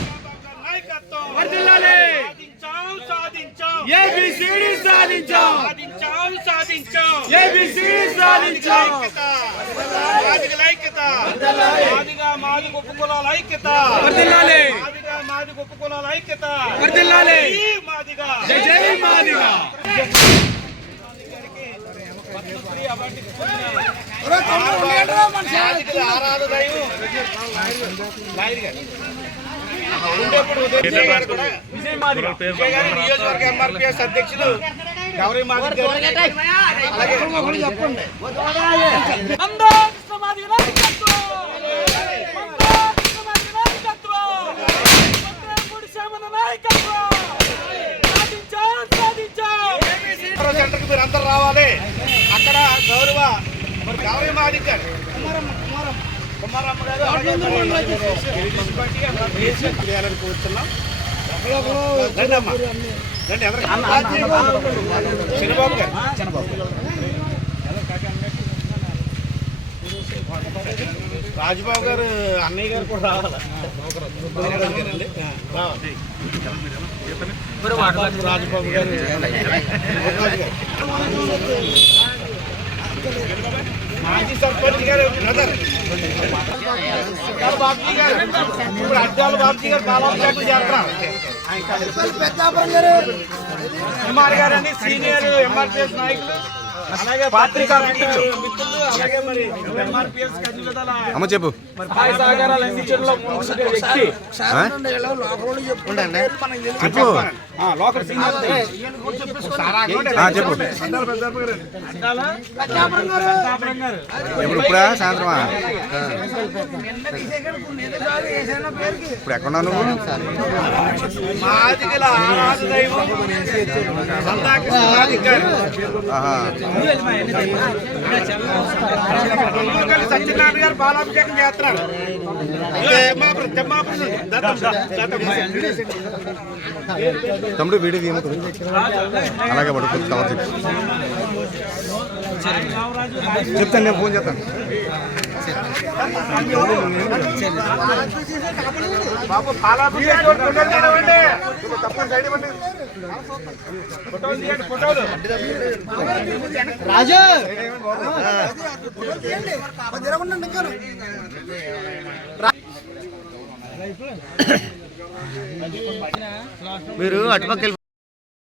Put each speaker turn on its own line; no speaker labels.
ప్రభాకర్ నాయకత్వం. నాయకత్వం సాధించాం సాధించాం.
ఏబిసిడి సాధించాం.
సాధించాం సాధించాం.
ఏబిసిడి సాధించాం.
మాదిగల ఐక్యత మాదిగా మాది గొప్ప కులాల ఐక్యత మాదిగా మాది గొప్ప కులాల ఐక్యత నియోజకవర్గ ఎంఆర్పిఎస్ అధ్యక్షులు గౌరీ. సెంటర్కి మీరు అందరు రావాలి గౌరవ మరి గౌరవ మాదిక్ గారు కుమారమ్మ కుమారమ్మ గారు చేయాలని కోరుతున్నాం రండి అమ్మా రండి గారు రాజుబాబు గారు అన్నయ్య గారు కూడా రావాలి రండి. రావాలి. రాజుబాబు గారు రాజు గారు. మాజీ సర్పంచ్ గారు బ్రదర్ అడ్డాల బాబుజీ గారు. ఇప్పుడు అడ్డాల బాబుజీ గారు బాలాపేట చేస్తారు కుమార్ గారు అండి సీనియర్ ఎంఆర్పిఎస్ నాయకులు. అలాగే పత్రికా మిత్రులు. అలాగే మరి ఎంఆర్పిఎస్
అమ్మ చెప్పు.
మరి పాయ సహకారాలు అందించడంలో వ్యక్తి?
చెప్పు.
లోకల్
చెప్పు ఎప్పుడు ఇప్పుడా సాయంత్రమా ఇప్పుడు ఎక్కడున్నావు నువ్వు
సత్యనారాయణ గారు బాలాభిషేకం చేస్తున్నారు తెమ్మాపురం తెమ్మాపురం నుండి దత్తం, దత్తం.
తమ్ముడు వీడియో తీయము అలాగే పడుకో కవర్ చెప్పు చెప్తాను నేను ఫోన్ చేస్తాను.
బాబు బాలాభిషేకం
మీరు అటుపక్క